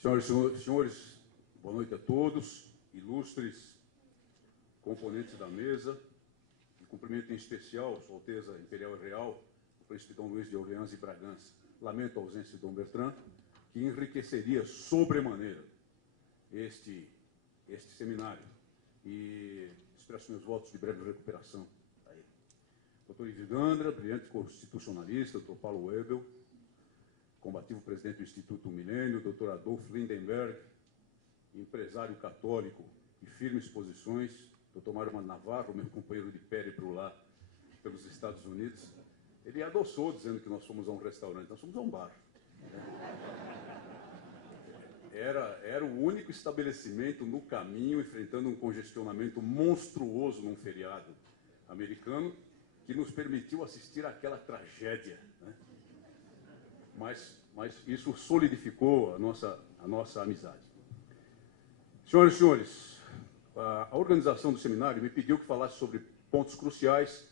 Senhoras e senhores, boa noite a todos, ilustres componentes da mesa, e cumprimento em especial Sua Alteza Imperial e Real, o Príncipe Dom Luís de Orleans e Bragança. Lamento a ausência de Dom Bertrand, que enriqueceria sobremaneira este seminário, e expresso meus votos de breve recuperação. Dr. Ives Gandra, brilhante constitucionalista, Dr. Paulo Webel, combativo presidente do Instituto Milênio, Dr. Adolfo Lindenberg, empresário católico de firmes posições, Dr. Mário Navarro, meu companheiro de périplo lá pelos Estados Unidos. Ele adoçou dizendo que nós fomos a um restaurante, nós fomos a um bar. Era o único estabelecimento no caminho, enfrentando um congestionamento monstruoso num feriado americano, que nos permitiu assistir àquela tragédia, né? Mas isso solidificou a nossa amizade. Senhoras e senhores, a organização do seminário me pediu que falasse sobre pontos cruciais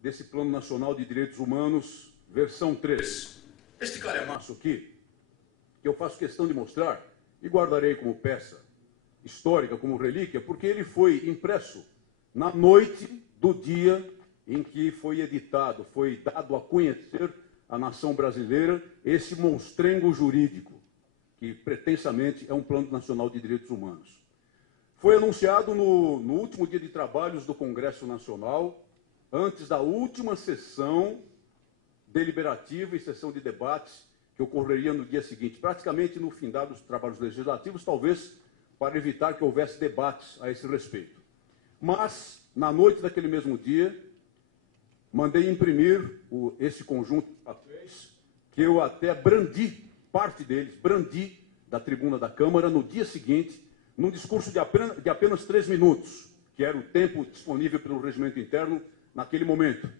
desse Plano Nacional de Direitos Humanos, versão 3. Este calhamaço aqui, que eu faço questão de mostrar e guardarei como peça histórica, como relíquia, porque ele foi impresso na noite do dia em que foi editado, foi dado a conhecer à nação brasileira esse monstrengo jurídico, que pretensamente é um Plano Nacional de Direitos Humanos. Foi anunciado no último dia de trabalhos do Congresso Nacional, antes da última sessão deliberativa e sessão de debates que ocorreria no dia seguinte, praticamente no findar dos trabalhos legislativos, talvez para evitar que houvesse debates a esse respeito. Mas, na noite daquele mesmo dia, mandei imprimir esse conjunto de papéis, que eu até brandi, parte deles, brandi da tribuna da Câmara no dia seguinte, num discurso de apenas 3 minutos, que era o tempo disponível pelo regimento interno naquele momento.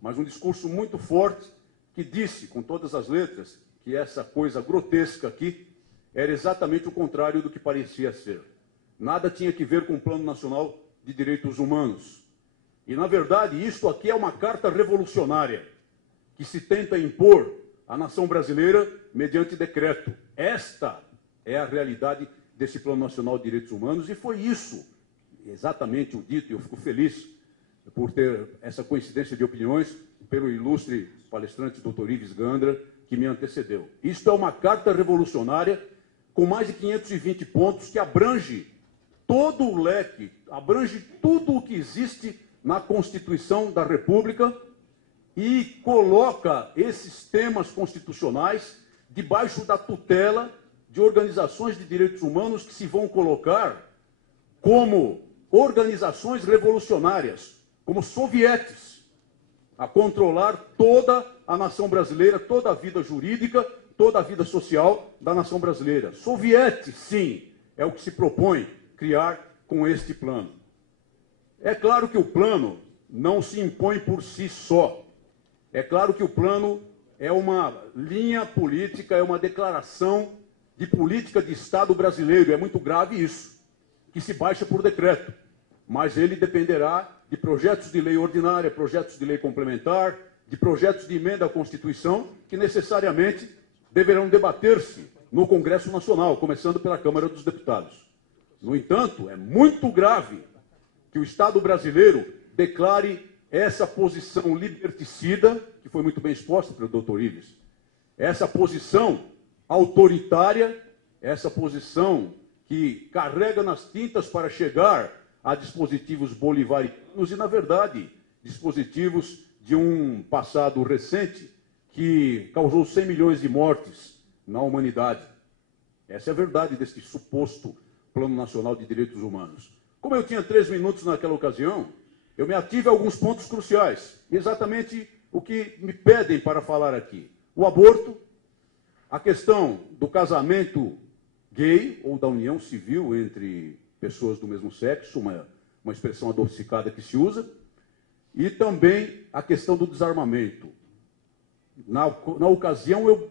Mas um discurso muito forte, que disse, com todas as letras, que essa coisa grotesca aqui era exatamente o contrário do que parecia ser. Nada tinha que ver com o Plano Nacional de Direitos Humanos. E, na verdade, isto aqui é uma carta revolucionária que se tenta impor à nação brasileira mediante decreto. Esta é a realidade desse Plano Nacional de Direitos Humanos, e foi isso, exatamente o dito, e eu fico feliz por ter essa coincidência de opiniões pelo ilustre palestrante Dr. Ives Gandra, que me antecedeu. Isto é uma carta revolucionária com mais de 520 pontos que abrange todo o leque, abrange tudo o que existe na Constituição da República e coloca esses temas constitucionais debaixo da tutela de organizações de direitos humanos que se vão colocar como organizações revolucionárias, como sovietes, a controlar toda a nação brasileira, toda a vida jurídica, toda a vida social da nação brasileira. Sovietes, sim, é o que se propõe criar com este plano. É claro que o plano não se impõe por si só. É claro que o plano é uma linha política, é uma declaração de política de Estado brasileiro. É muito grave isso, que se baixa por decreto. Mas ele dependerá de projetos de lei ordinária, projetos de lei complementar, de projetos de emenda à Constituição, que necessariamente deverão debater-se no Congresso Nacional, começando pela Câmara dos Deputados. No entanto, é muito grave que o Estado brasileiro declare essa posição liberticida, que foi muito bem exposta pelo Dr. Ives, essa posição autoritária, essa posição que carrega nas tintas para chegar a dispositivos bolivarianos e, na verdade, dispositivos de um passado recente que causou 100 milhões de mortes na humanidade. Essa é a verdade deste suposto Plano Nacional de Direitos Humanos. Como eu tinha 3 minutos naquela ocasião, eu me ative a alguns pontos cruciais, exatamente o que me pedem para falar aqui. O aborto, a questão do casamento gay ou da união civil entre pessoas do mesmo sexo, uma expressão adocicada que se usa, e também a questão do desarmamento. Na ocasião, eu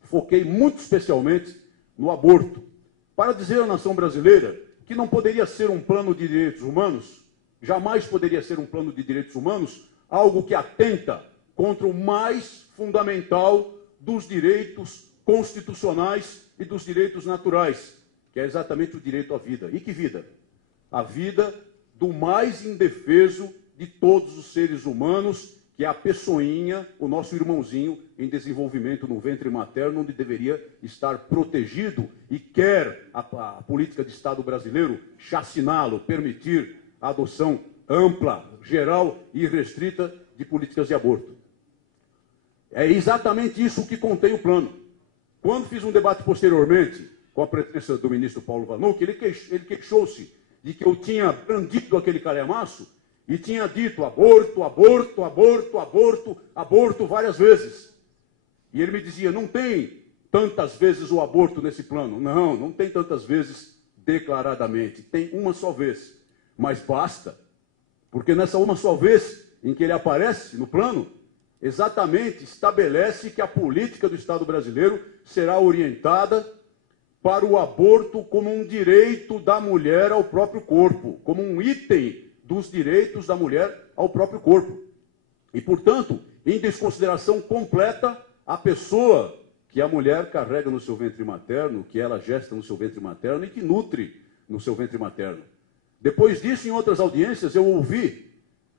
foquei muito especialmente no aborto, para dizer à nação brasileira que não poderia ser um plano de direitos humanos, jamais poderia ser um plano de direitos humanos, algo que atenta contra o mais fundamental dos direitos constitucionais e dos direitos naturais, que é exatamente o direito à vida. E que vida? A vida do mais indefeso de todos os seres humanos, que é a pessoinha, o nosso irmãozinho em desenvolvimento no ventre materno, onde deveria estar protegido, e quer a política de Estado brasileiro chaciná-lo, permitir a adoção ampla, geral e irrestrita de políticas de aborto. É exatamente isso que contém o plano. Quando fiz um debate posteriormente com a presença do ministro Paulo Vanucchi, ele queixou-se de que eu tinha brandido aquele calhamaço e tinha dito aborto, aborto, aborto, aborto, aborto várias vezes. E ele me dizia, não tem tantas vezes o aborto nesse plano. Não, não tem tantas vezes declaradamente. Tem uma só vez. Mas basta, porque nessa uma só vez em que ele aparece no plano, exatamente estabelece que a política do Estado brasileiro será orientada para o aborto como um direito da mulher ao próprio corpo, como um item dos direitos da mulher ao próprio corpo. E, portanto, em desconsideração completa a pessoa que a mulher carrega no seu ventre materno, que ela gesta no seu ventre materno e que nutre no seu ventre materno. Depois disso, em outras audiências, eu ouvi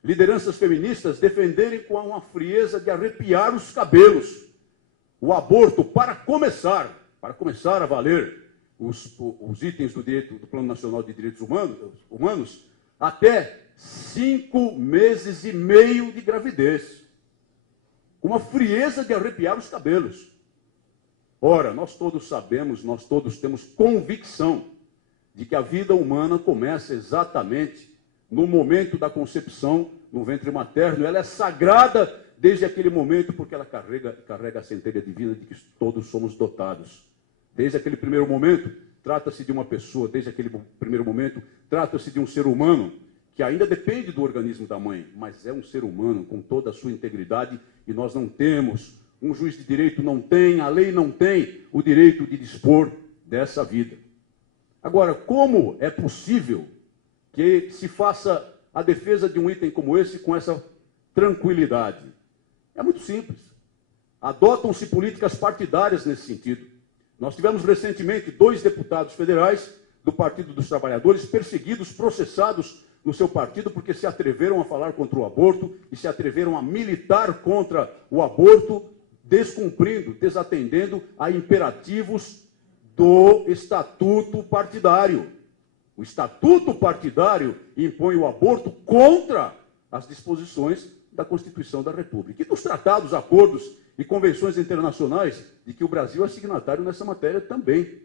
lideranças feministas defenderem com uma frieza de arrepiar os cabelos o aborto para começar a valer os itens do direito do Plano Nacional de Direitos Humanos até 5 meses e meio de gravidez. Com uma frieza de arrepiar os cabelos. Ora, nós todos sabemos, nós todos temos convicção de que a vida humana começa exatamente no momento da concepção no ventre materno. Ela é sagrada desde aquele momento, porque ela carrega a centelha divina de que todos somos dotados. Desde aquele primeiro momento, trata-se de uma pessoa, desde aquele primeiro momento, trata-se de um ser humano que ainda depende do organismo da mãe, mas é um ser humano com toda a sua integridade, e nós não temos, um juiz de direito não tem, a lei não tem o direito de dispor dessa vida. Agora, como é possível que se faça a defesa de um item como esse com essa tranquilidade? É muito simples. Adotam-se políticas partidárias nesse sentido. Nós tivemos recentemente 2 deputados federais do Partido dos Trabalhadores perseguidos, processados no seu partido porque se atreveram a falar contra o aborto e se atreveram a militar contra o aborto, descumprindo, desatendendo a imperativos do estatuto partidário. O estatuto partidário impõe o aborto contra as disposições da Constituição da República e dos tratados, acordos e convenções internacionais de que o Brasil é signatário nessa matéria também.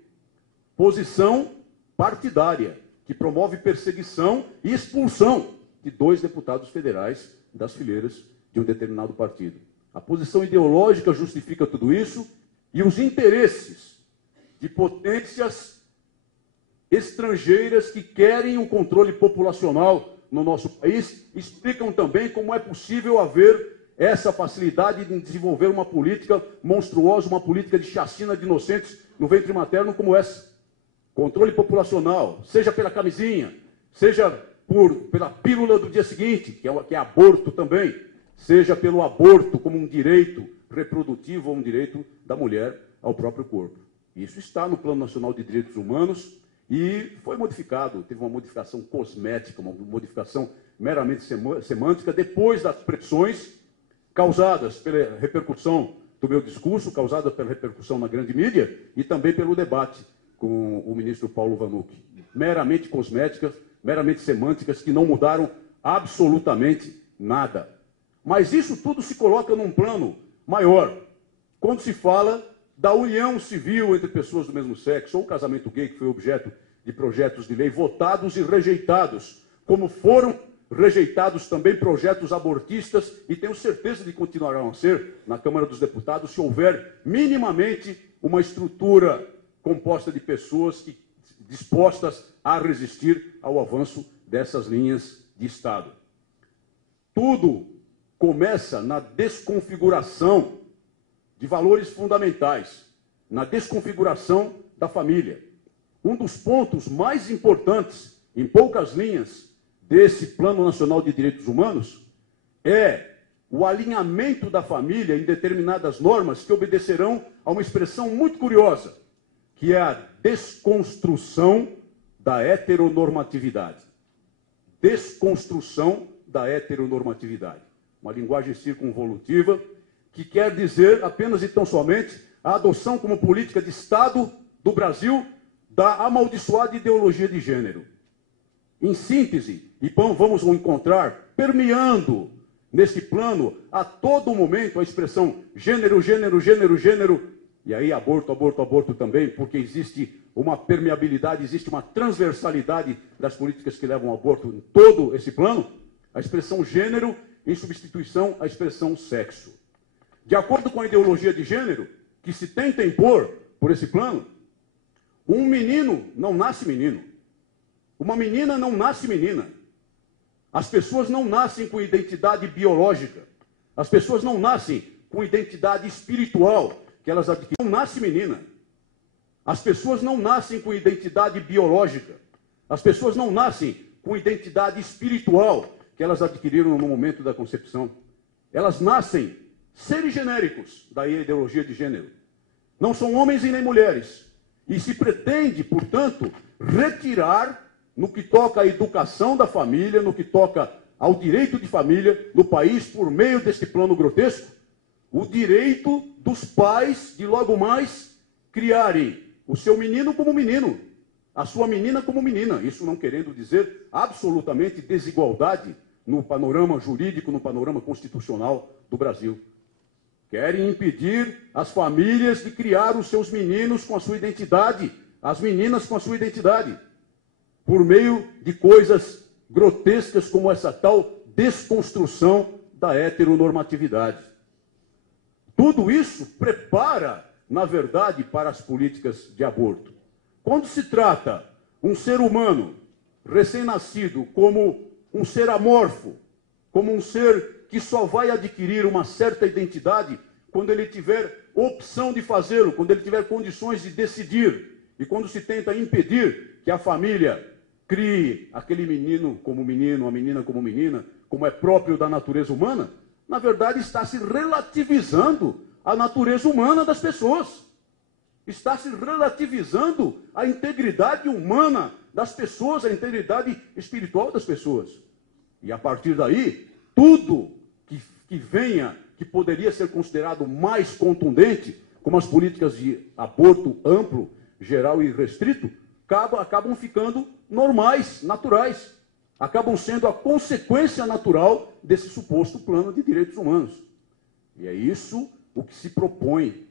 Posição partidária, que promove perseguição e expulsão de 2 deputados federais das fileiras de um determinado partido. A posição ideológica justifica tudo isso e os interesses de potências estrangeiras que querem um controle populacional no nosso país explicam também como é possível haver essa facilidade de desenvolver uma política monstruosa, uma política de chacina de inocentes no ventre materno como essa. Controle populacional, seja pela camisinha, seja pela pílula do dia seguinte, que é aborto também, seja pelo aborto como um direito reprodutivo ou um direito da mulher ao próprio corpo. Isso está no Plano Nacional de Direitos Humanos e foi modificado, teve uma modificação cosmética, uma modificação meramente semântica, depois das pressões causadas pela repercussão do meu discurso, causadas pela repercussão na grande mídia e também pelo debate com o ministro Paulo Vanucchi. Meramente cosméticas, meramente semânticas, que não mudaram absolutamente nada. Mas isso tudo se coloca num plano maior. Quando se fala da união civil entre pessoas do mesmo sexo, ou o casamento gay, que foi objeto de projetos de lei votados e rejeitados, como foram rejeitados também projetos abortistas, e tenho certeza de continuarão a ser na Câmara dos Deputados, se houver minimamente uma estrutura composta de pessoas dispostas a resistir ao avanço dessas linhas de Estado. Tudo começa na desconfiguração de valores fundamentais, na desconfiguração da família. Um dos pontos mais importantes, em poucas linhas, desse Plano Nacional de Direitos Humanos é o alinhamento da família em determinadas normas que obedecerão a uma expressão muito curiosa, que é a desconstrução da heteronormatividade. Desconstrução da heteronormatividade. Uma linguagem circunvolutiva que quer dizer apenas e tão somente a adoção como política de Estado do Brasil da amaldiçoada ideologia de gênero. Em síntese, e vamos encontrar permeando nesse plano a todo momento a expressão gênero, gênero, gênero, gênero, e aí aborto, aborto, aborto também, porque existe uma permeabilidade, existe uma transversalidade das políticas que levam ao aborto em todo esse plano, a expressão gênero em substituição à expressão sexo. De acordo com a ideologia de gênero que se tenta impor por esse plano, um menino não nasce menino. Uma menina não nasce menina. As pessoas não nascem com identidade biológica. As pessoas não nascem com identidade espiritual que elas adquirem. Não nasce menina. As pessoas não nascem com identidade biológica. As pessoas não nascem com identidade espiritual que elas adquiriram no momento da concepção. Elas nascem seres genéricos, daí a ideologia de gênero. Não são homens e nem mulheres. E se pretende, portanto, retirar, no que toca à educação da família, no que toca ao direito de família no país, por meio deste plano grotesco, o direito dos pais de logo mais criarem o seu menino como menino, a sua menina como menina. Isso não querendo dizer absolutamente desigualdade no panorama jurídico, no panorama constitucional do Brasil. Querem impedir as famílias de criar os seus meninos com a sua identidade, as meninas com a sua identidade, por meio de coisas grotescas como essa tal desconstrução da heteronormatividade. Tudo isso prepara, na verdade, para as políticas de aborto. Quando se trata um ser humano recém-nascido como um ser amorfo, como um ser que só vai adquirir uma certa identidade quando ele tiver opção de fazê-lo, quando ele tiver condições de decidir, e quando se tenta impedir que a família crie aquele menino, a menina como menina, como é próprio da natureza humana, na verdade está se relativizando a natureza humana das pessoas. Está se relativizando a integridade humana das pessoas, a integridade espiritual das pessoas. E a partir daí, tudo que venha, que poderia ser considerado mais contundente, como as políticas de aborto amplo, geral e restrito, acabam ficando normais, naturais. Acabam sendo a consequência natural desse suposto plano de direitos humanos. E é isso o que se propõe.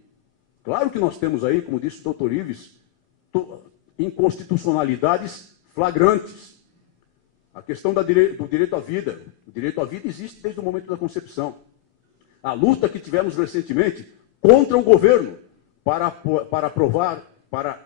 Claro que nós temos aí, como disse o doutor Ives, inconstitucionalidades flagrantes. A questão do direito à vida. O direito à vida existe desde o momento da concepção. A luta que tivemos recentemente contra o governo para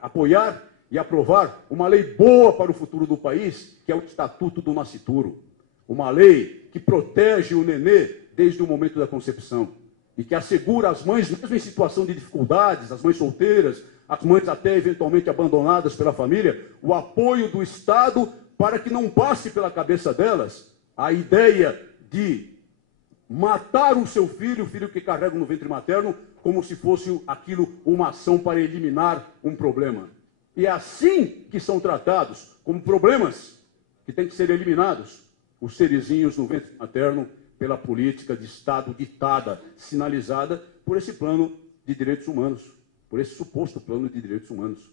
apoiar e aprovar uma lei boa para o futuro do país, que é o Estatuto do Nascituro. Uma lei que protege o nenê desde o momento da concepção e que assegura às mães, mesmo em situação de dificuldades, as mães solteiras, as mães até eventualmente abandonadas pela família, o apoio do Estado para que não passe pela cabeça delas a ideia de matar o seu filho, o filho que carrega no ventre materno, como se fosse aquilo uma ação para eliminar um problema. E é assim que são tratados como problemas que têm que ser eliminados os serizinhos no ventre materno pela política de Estado ditada, sinalizada por esse plano de direitos humanos, por esse suposto plano de direitos humanos.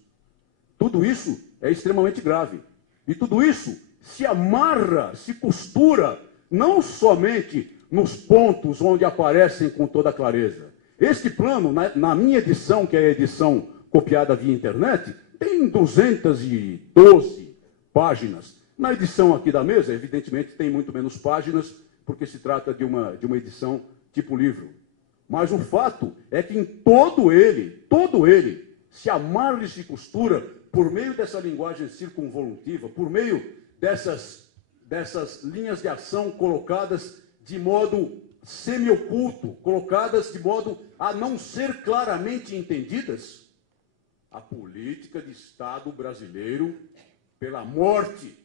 Tudo isso é extremamente grave. E tudo isso se amarra, se costura, não somente nos pontos onde aparecem com toda clareza. Este plano, na minha edição, que é a edição copiada via internet, tem 212 páginas. Na edição aqui da mesa, evidentemente, tem muito menos páginas, porque se trata de uma edição tipo livro. Mas o fato é que em todo ele, se amarra e se costura por meio dessa linguagem circunvolutiva, por meio dessas linhas de ação colocadas de modo semi-oculto, colocadas de modo a não ser claramente entendidas, a política de Estado brasileiro pela morte,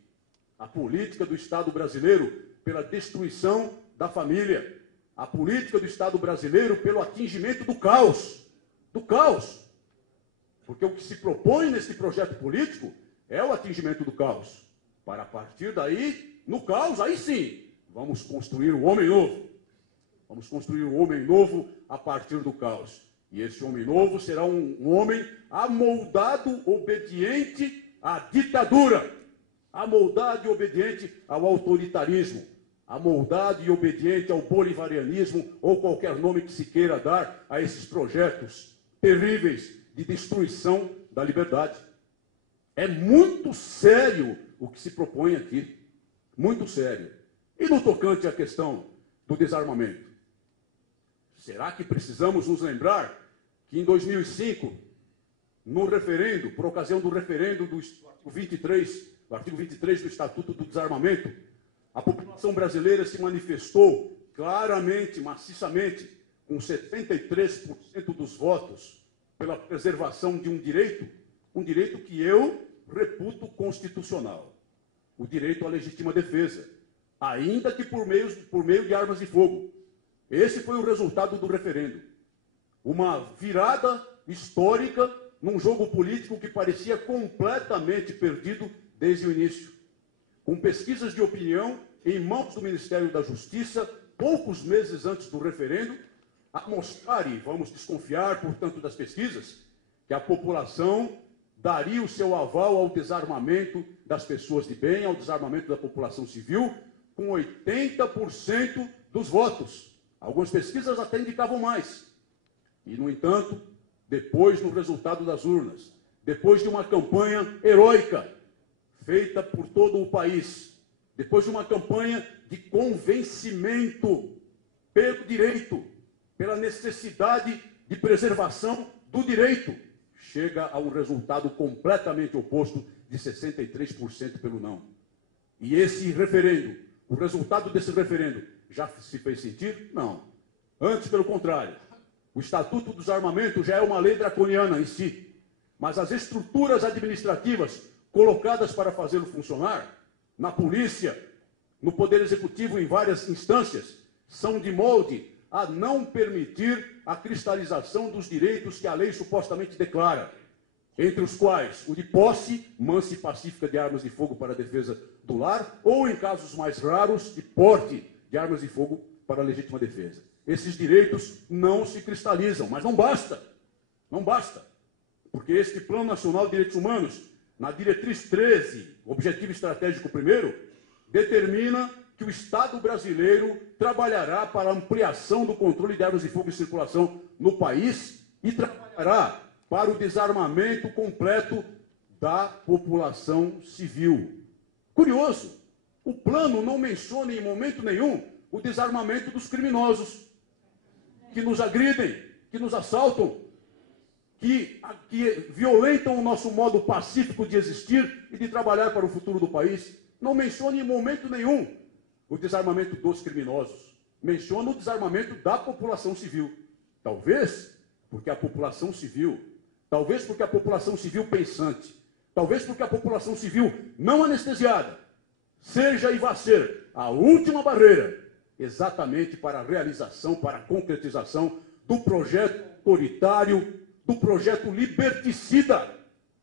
a política do Estado brasileiro pela destruição da família, a política do Estado brasileiro pelo atingimento do caos. Do caos. Porque o que se propõe nesse projeto político é o atingimento do caos. Para a partir daí, no caos, aí sim, vamos construir o homem novo. Vamos construir o homem novo a partir do caos. E esse homem novo será um homem amoldado, obediente à ditadura, amoldado e obediente ao autoritarismo, amoldado e obediente ao bolivarianismo ou qualquer nome que se queira dar a esses projetos terríveis de destruição da liberdade. É muito sério o que se propõe aqui, muito sério. E no tocante à questão do desarmamento, será que precisamos nos lembrar que em 2005, no referendo, por ocasião do referendo do artigo 23 do Estatuto do Desarmamento, a população brasileira se manifestou claramente, maciçamente, com 73% dos votos, pela preservação de um direito que eu reputo constitucional, o direito à legítima defesa, ainda que por meio de armas de fogo. Esse foi o resultado do referendo. Uma virada histórica num jogo político que parecia completamente perdido desde o início. Com pesquisas de opinião em mãos do Ministério da Justiça, poucos meses antes do referendo, a mostrar, e vamos desconfiar, portanto, das pesquisas, que a população daria o seu aval ao desarmamento das pessoas de bem, ao desarmamento da população civil, com 80% dos votos. Algumas pesquisas até indicavam mais. E, no entanto, depois, no resultado das urnas, depois de uma campanha heróica, feita por todo o país, depois de uma campanha de convencimento pelo direito, pela necessidade de preservação do direito, chega a um resultado completamente oposto de 63% pelo não. E esse referendo, o resultado desse referendo, já se fez sentir? Não. Antes, pelo contrário. O Estatuto do Desarmamento já é uma lei draconiana em si, mas as estruturas administrativas colocadas para fazê-lo funcionar, na polícia, no Poder Executivo, em várias instâncias, são de molde a não permitir a cristalização dos direitos que a lei supostamente declara, entre os quais o de posse mansa e pacífica de armas de fogo para a defesa do lar, ou, em casos mais raros, de porte de armas de fogo para a legítima defesa. Esses direitos não se cristalizam, mas não basta. Não basta. Porque este Plano Nacional de Direitos Humanos, na diretriz 13, objetivo estratégico primeiro, determina que o Estado brasileiro trabalhará para a ampliação do controle de armas de fogo em circulação no país e trabalhará para o desarmamento completo da população civil. Curioso, o plano não menciona em momento nenhum o desarmamento dos criminosos que nos agridem, que nos assaltam, que violentam o nosso modo pacífico de existir e de trabalhar para o futuro do país. Não menciona em momento nenhum o desarmamento dos criminosos. Menciona o desarmamento da população civil. Talvez porque a população civil pensante, talvez porque a população civil não anestesiada, seja e vá ser a última barreira exatamente para a realização, para a concretização do projeto autoritário, do projeto liberticida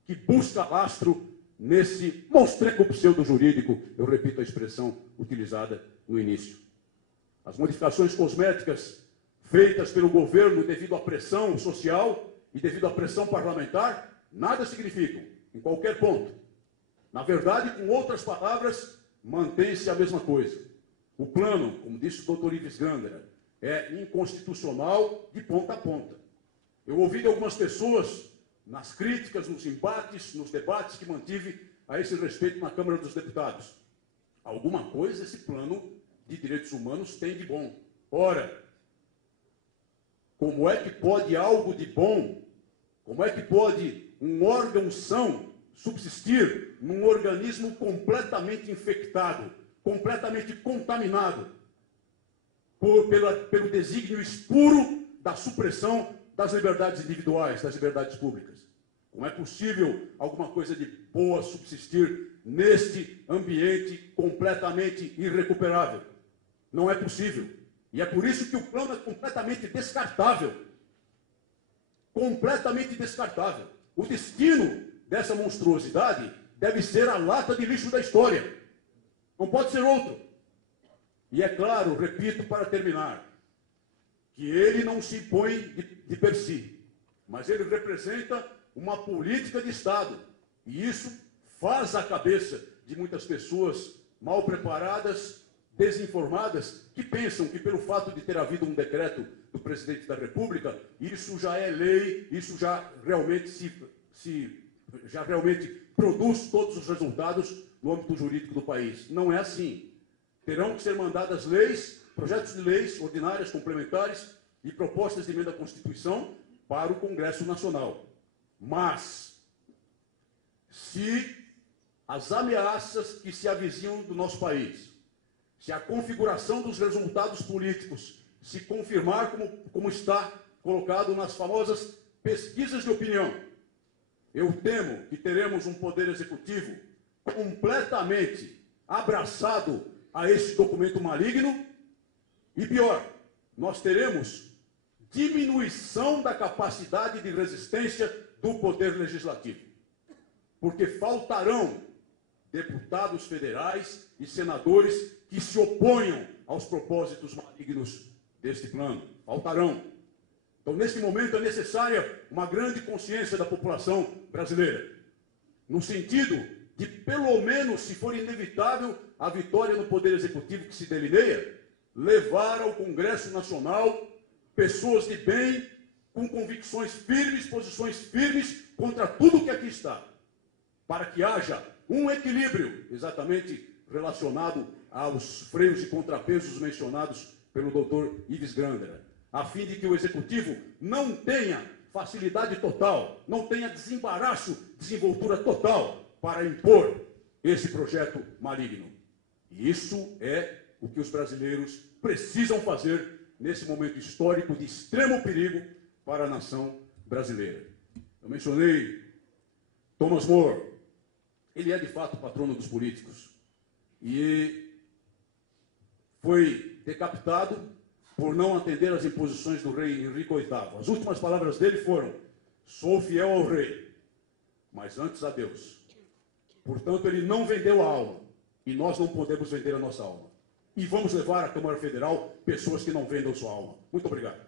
que busca lastro nesse monstrengo pseudo-jurídico, eu repito a expressão utilizada no início. As modificações cosméticas feitas pelo governo devido à pressão social e devido à pressão parlamentar, nada significam, em qualquer ponto. Na verdade, com outras palavras, mantém-se a mesma coisa. O plano, como disse o doutor Ives Gandara, é inconstitucional de ponta a ponta. Eu ouvi de algumas pessoas, nas críticas, nos embates, nos debates que mantive a esse respeito na Câmara dos Deputados. Alguma coisa esse plano de direitos humanos tem de bom. Ora, como é que pode algo de bom, como é que pode um órgão-são subsistir num organismo completamente infectado, completamente contaminado pelo desígnio espuro da supressão das liberdades individuais, das liberdades públicas? Como é possível alguma coisa de boa subsistir neste ambiente completamente irrecuperável? Não é possível. E é por isso que o plano é completamente descartável. Completamente descartável. O destino dessa monstruosidade deve ser a lata de lixo da história. Não pode ser outro. E é claro, repito para terminar, que ele não se impõe de per si, mas ele representa uma política de Estado. E isso faz a cabeça de muitas pessoas mal preparadas, desinformadas, que pensam que pelo fato de ter havido um decreto do presidente da República, isso já é lei, isso já realmente já realmente produz todos os resultados no âmbito jurídico do país. Não é assim. Terão que ser mandadas leis, projetos de leis ordinárias, complementares e propostas de emenda à Constituição para o Congresso Nacional. Mas, se as ameaças que se avizinham do nosso país, se a configuração dos resultados políticos se confirmar como está colocado nas famosas pesquisas de opinião, eu temo que teremos um poder executivo completamente abraçado a esse documento maligno e, pior, nós teremos diminuição da capacidade de resistência do poder legislativo, porque faltarão deputados federais e senadores que se oponham aos propósitos malignos deste plano. Faltarão. Então, neste momento, é necessária uma grande consciência da população brasileira, no sentido de, pelo menos, se for inevitável a vitória no Poder Executivo que se delineia, levar ao Congresso Nacional pessoas de bem, com convicções firmes, posições firmes contra tudo que aqui está, para que haja um equilíbrio exatamente relacionado aos freios e contrapesos mencionados pelo Dr. Ives Grandera, a fim de que o Executivo não tenha facilidade total, não tenha desembaraço, desenvoltura total para impor esse projeto maligno. E isso é o que os brasileiros precisam fazer nesse momento histórico de extremo perigo para a nação brasileira. Eu mencionei Thomas More. Ele é, de fato, patrono dos políticos. E foi decapitado por não atender às imposições do rei Henrique VIII. As últimas palavras dele foram: sou fiel ao rei, mas antes a Deus. Portanto, ele não vendeu a alma. E nós não podemos vender a nossa alma. E vamos levar à Câmara Federal pessoas que não vendam sua alma. Muito obrigado.